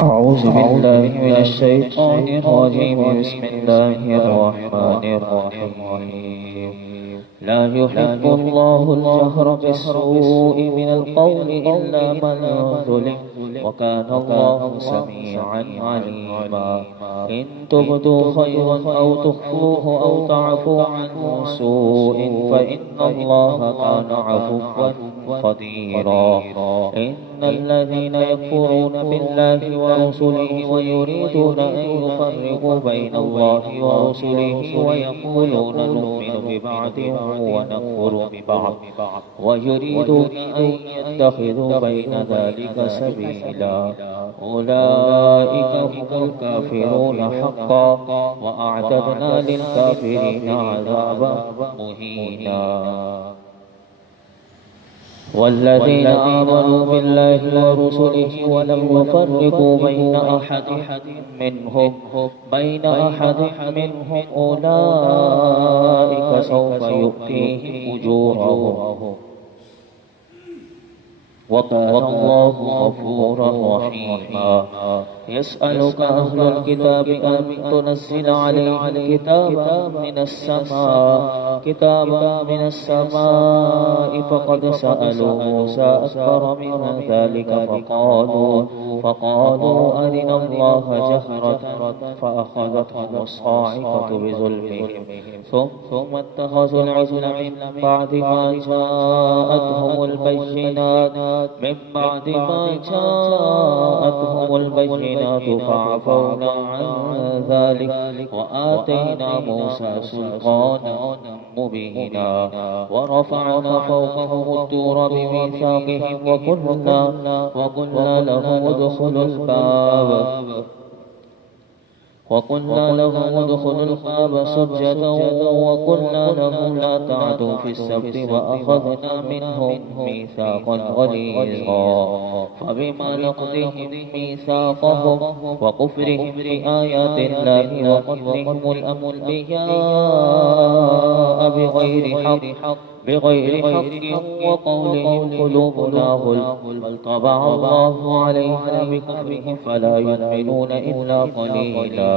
أعوذ بالله من الشيطان الرجيم. بسم الله الرحمن الرحيم. لا يحب الله الجهر بالسوء من القول إلا من ظلم، وكان الله سميعا عليما. إن تبدوا خيرا أو تخفوه أو تعفوا عن سوء فإن الله كان عفوا قديرا. إن الذين يكفرون بالله ورسله ويريدون أن يفرقوا بين الله ورسله ويقولون نؤمن ببعض ونكفر ببعض ويريدون أن يتخذوا بين ذلك سبيلا، أولئك هم الكافرون حقا، وأعتدنا للكافرين عذابا مهينا. والذين آمنوا بالله ورسله ولم يفرقوا بين أحد منهم أولئك سوف يؤتيهم أجورهم، وكان الله غفورا رحيما. يسألك أهل الكتاب أن تنزل عليهم كتابا من السماء فقد سألوا موسى أكبر من ذلك فقالوا أرنا الله جهرة فأخذتهم الصاعقة بظلمهم ثم اتخذوا العجل من بعد ما جاءتهم البينات فعفونا عن ذلك وآتينا موسى سلطانا مبينا. ورفعنا فوقهم الطور بميثاقهم وقلنا لهم ادخلوا الباب سجدا وقلنا لهم لا تعدوا في السبت وأخذنا منهم ميثاقا غليظا. فبما نقضهم ميثاقهم وكفرهم بآيات الله وقتلهم الأنبياء بغير حق وقولهم قلوبنا غلف بل طبع الله عليها بكفرهم فلا يؤمنون إلا قليلا.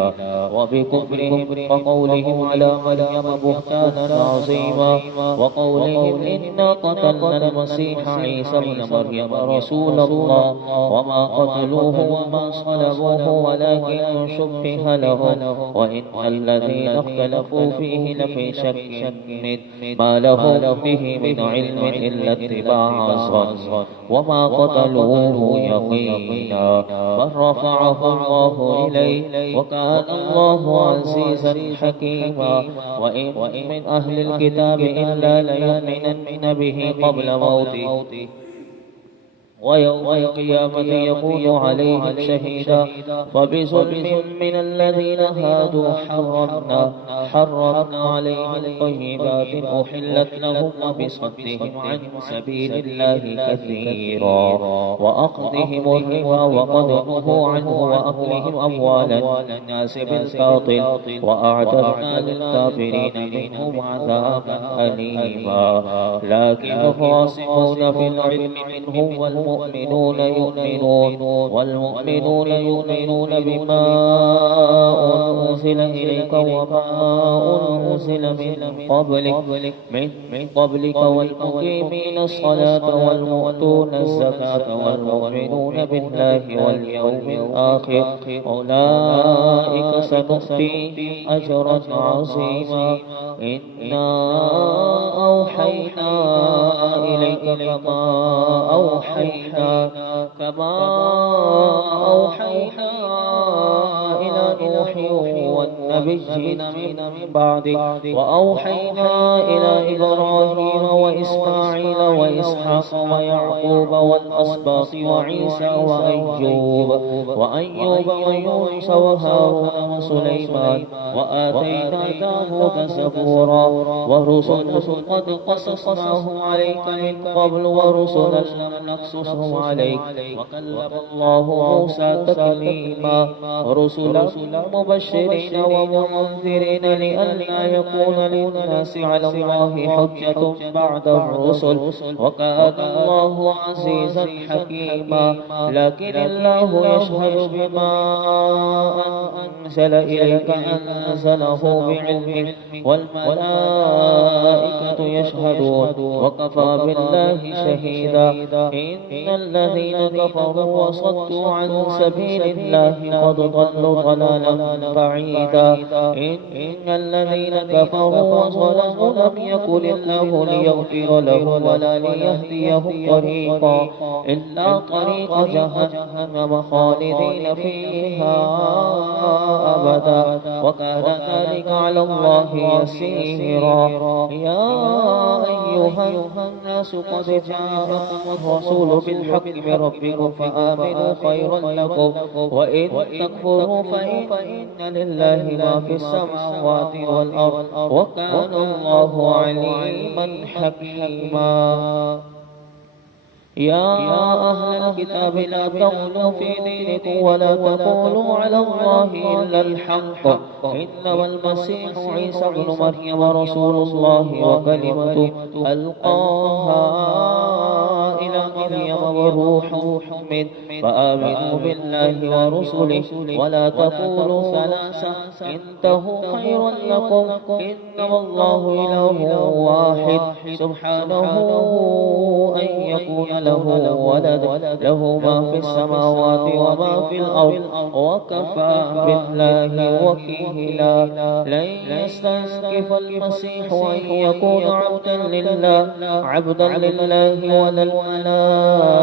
وبكفرهم وقولهم على مريم بهتانا عظيما وقولهم إنا قتلنا المسيح عيسى ابن مريم رسول الله وما قتلوه وما صلبوه ولكن شبه لهم وإن الذين اختلفوا فيه لفي شك ما لهم به من علم إلا اتباع الظن وما قتلوه يقينا بل رفعه الله إليه وكان الله عزيزا حكيما. وإن من أهل الكتاب إلا ليؤمنن به قبل موته ويوم القيامة يكون عليهم شهيدا. وبظلم من الذين هادوا حرمنا عليهم طيبات أحلت لهم وبصدهم عن سبيل الله كثيرا وأخذهم الربا وقد نهوا عنه وأكلهم أموال الناس بالباطل وأعتدنا للكافرين منهم عذابا أليما. لكن الراسخون في العلم منهم والمؤمنون يؤمنون بما أنزل إليك وما أنزل من قبلك والمقيمين الصلاة والمؤتون الزكاة والمؤمنون بالله واليوم الآخر أولئك سنؤتيهم أجرا عظيما. إنا أوحينا إليك كما أوحينا إلى نوح والنبيين من بعده وأوحينا إلى إبراهيم وإسماعيل وإسحاق ويعقوب والأسباط وعيسى وأيوب ويونس وهارون وسليمان وآتينا داود زبورا. ورسلا قد قصصناهم عليك من قبل ورسلا لم نقصصهم عليك وكلم الله موسى تكليما. رسلا مبشرين ومنذرين لئلا يكون للناس على الله حجة بعد الرسل، وكان الله عزيزا حكيما. لكن الله يشهد بما أنزل إليك أنزله بعلمه، والملائكة يشهدون وكفى بالله شهيدا. إن الذين كفروا وصدوا عن سبيل الله قد ضلوا ضلالا بعيدا. إن الذين كفروا وظلموا لم يكن الله ليغفر لهم ولا ليهديهم طريقا إلا طريق جهنم خالدين فيها أبدا، وكان ذلك على الله يسيرا. يا أيها الناس قد جاءكم الرسول بالحق من ربكم فآمنوا خيرا لكم، وإن تكفروا فإن لله ما في السماوات والأرض، وكان الله عليما حكيما. يا أهل الكتاب لا تغلوا في دينكم ولا تقولوا على الله إلا الحق، إنما المسيح عيسى ابن مريم رسول الله وكلمته ألقاها إلى مريم وروح منه، فآمنوا بالله ورسله ولا تقولوا ثلاثة انتهوا خيرا لكم، إنما الله إله واحد سبحانه أن يكون له ولد، له ما في السماوات وما في الأرض، وكفى بالله وكيلا. لن يستنكف المسيح أن يكون عبدا لله ولا الملائكة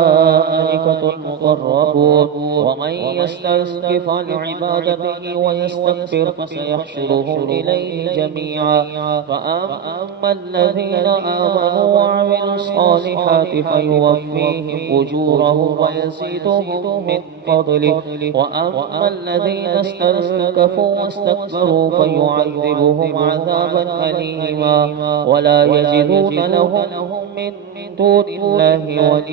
المقربون، ومن يستنكف عن عبادته ويستكبر فسيحشرهم إليه جميعا. فأما الذين آمنوا وعملوا الصالحات فيوفيهم أجورهم ويزيدهم من فضله، وأما الذين استنكفوا واستكبروا فيعذبهم عذابا أليما ولا يجدون لهم من دون الله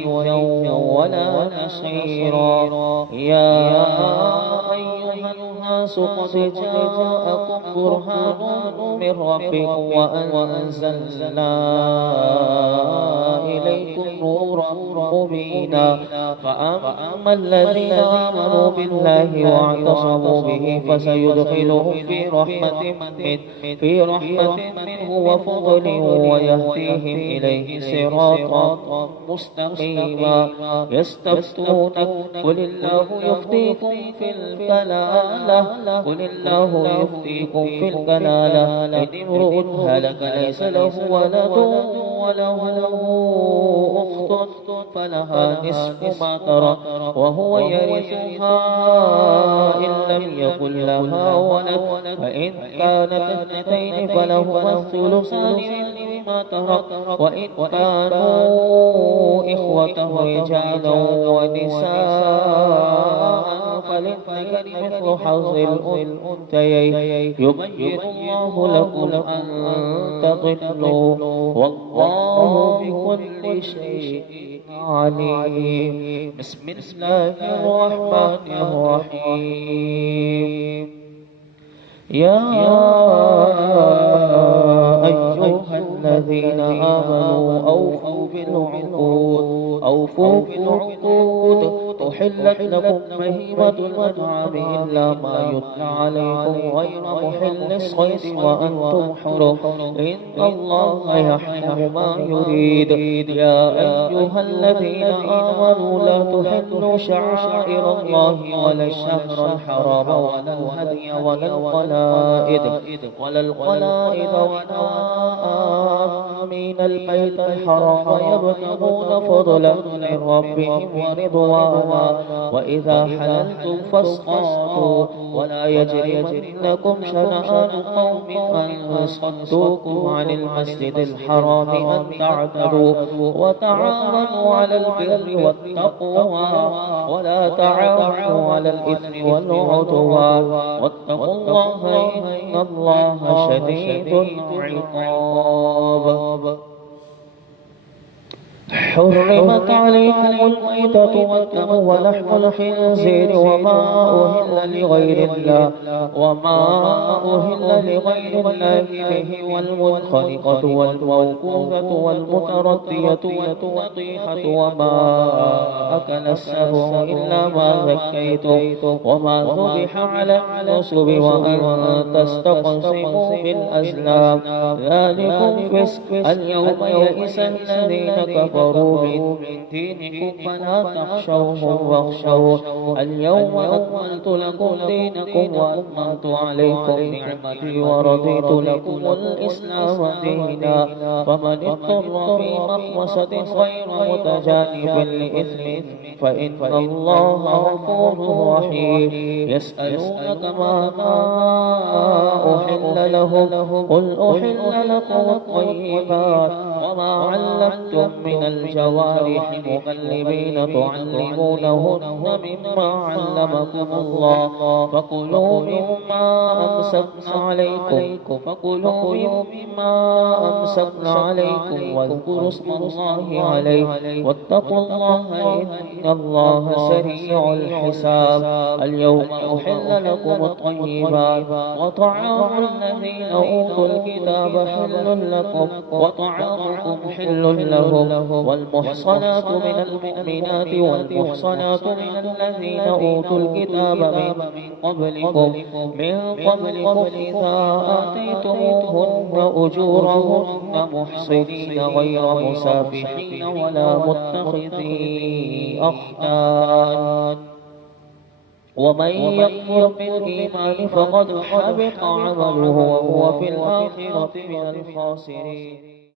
وليا ولا نصيرا. يا أيها الناس قد جاءكم برهان من ربكم وأنزلنا إليكم نورا مبينا. فأما الذين آمنوا بالله واعتصموا به فسيدخلهم في رحمة منه وفضل ويهديهم إليه صراطا مستقيما. يستفتونك قل الله يفتيكم في الكلالة إن امرؤ هلك ليس له ولد وله أخت فلها نصف ما ترك وهو يرثها إن لم يكن لها ولد، فإن كانت اثنتين فلهما الثلثان مما ترك، وإن كانوا إخوة رجالا ونساء فللذكر مثل حظ الأنثيين. يبين الله لكم أن تضلوا والله بكل شيء عليم. بسم الله الرحمن الرحيم. يا أيها الذين آمنوا أوفوا بالعقود أحلت لكم بهيمة الأنعام إلا ما يتلى عليكم غير محل الصيد وأنتم حرم، إن الله يحكم ما يريد. يا أيها الذين آمنوا لا تحلوا شعائر الله ولا الشهر الحرام ولا الهدي ولا القلائد ولا آمين البيت الحرام يبتغون فضلا من ربهم ورضوانا، وإذا حللتم فاصطادوا ولا يجرمنكم شنآن قوم أن صدوكم عن المسجد الحرام أن تعتدوا، وتعاونوا على البر والتقوى ولا تعاونوا على الإثم والعدوان، واتقوا الله إن الله شديد العقاب. حرمت عليكم الميتة والدم ولحم الخنزير وما أهل لغير الله به والمنخنقة والموقوذة والمتردية والنطيحة وما أكل السبع إلا ما ذكيتم وما ذبح على النصب وأن تستقسموا بالأزلام ذلكم فسق. اليوم يئس الذين كفروا من دينكم فلا تخشوهم واخشون. اليوم أكملت لكم دينكم وأتممت عليكم نعمتي ورضيت لكم الإسلام دينا. فمن اضطر في مخمصة غير متجانف لإثم فإن الله غفور رحيم. يسألونك ماذا أحل لهم قل أحل لكم الطيبات وما علمتم من الجوارح مكلبين تعلمونهن مما علمكم الله فكلوا مما أمسكنا عليكم واذكروا اسم الله عليه واتقوا الله إن الله سريع الحساب. اليوم أحل لكم الطيبات وطعام الذين أوتوا الكتاب حل لكم وطعامكم حل لهم والمحصنات من المؤمنات والمحصنات من الذين أوتوا الكتاب من قبلكم إذا آتيتموهن أجورهن محصنين غير مسافحين ولا متخذي أخدان. ومن يكفر بالإيمان فقد حبط عمله وهو في الآخرة من الخاسرين.